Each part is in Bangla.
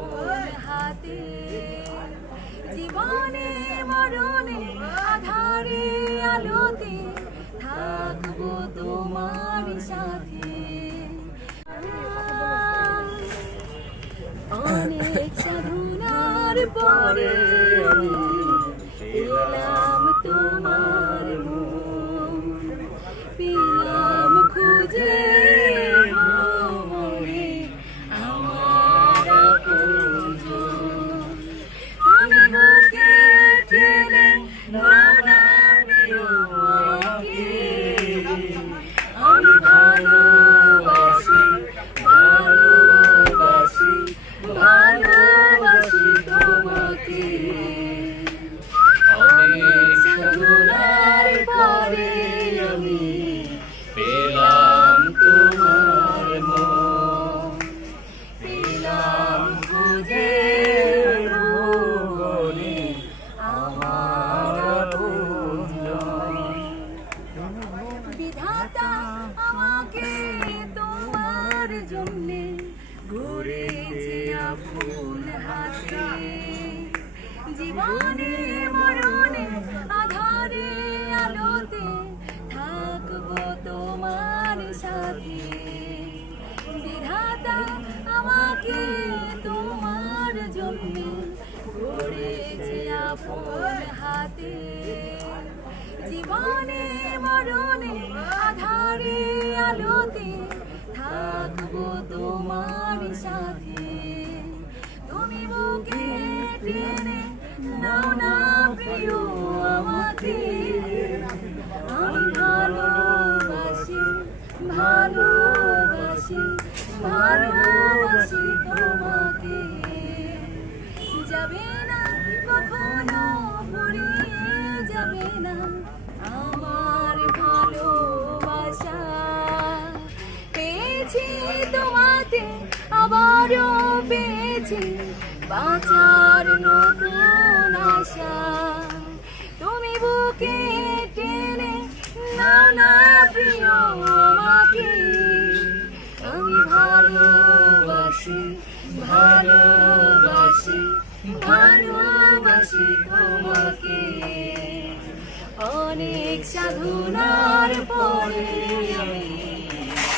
আপন হাতে জীবনে মরণে আধারে আলোতে থাকবো তোমার সাথে অনেক সাধনার পরে পেলাম তোমার মন পেলাম খুঁজে মনে আমার আপনজন তুমি বুকে টেনে নাও না প্রিয় আমাকে আমি ভালোবাসি ভালোবাসি ভালোবাসি তোমাকে অনেক সাধনার পরে আমি পেলাম তোমার মন পেলাম খুঁজে মনে আমার আপনজন বিধাতা আমাকে তোমার জন্যে ঘুরেছে আপন হাতে জীবনে মরণে আধারে আলোতে থাকবো তোমার সাথে বিধাতা আমাকে তোমার জন্য ঘুরেছে আপন হাতে জীবনে মরণে আধারে আলোতে থাকবো তোমার সাথে তুমি বুকে টেনে নাও না প্রিয় আমাকে আমি ভালোবাসি ভালোবাসি ভালোবাসি তোমাকে যাবে না কখনো ফুরিয়ে যাবে না আমার ভালোবাসা পেয়েছি তোমাতে আবারও পেয়েছি বাঁচার নতুন আশা তুমি বুকে টেনে নাও না প্রিয় আমাকে আমি ভালোবাসি ভালোবাসি ভালোবাসি তোমাকে অনেক সাধনার পরে আমি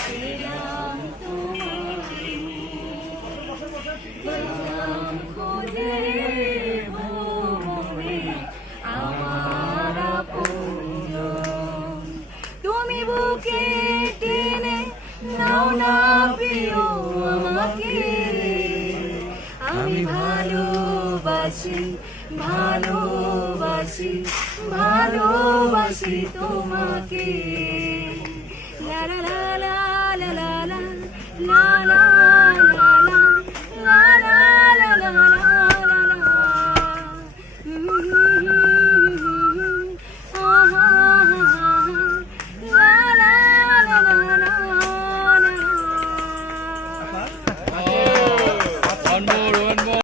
পেলাম তোমার খোঁজে মনে আমার আপনজন তুমি বুকে টেনে নাও না প্রিয় আমাকে আমি ভালোবাসি ভালোবাসি ভালোবাসি তোমাকে লা লা লা লা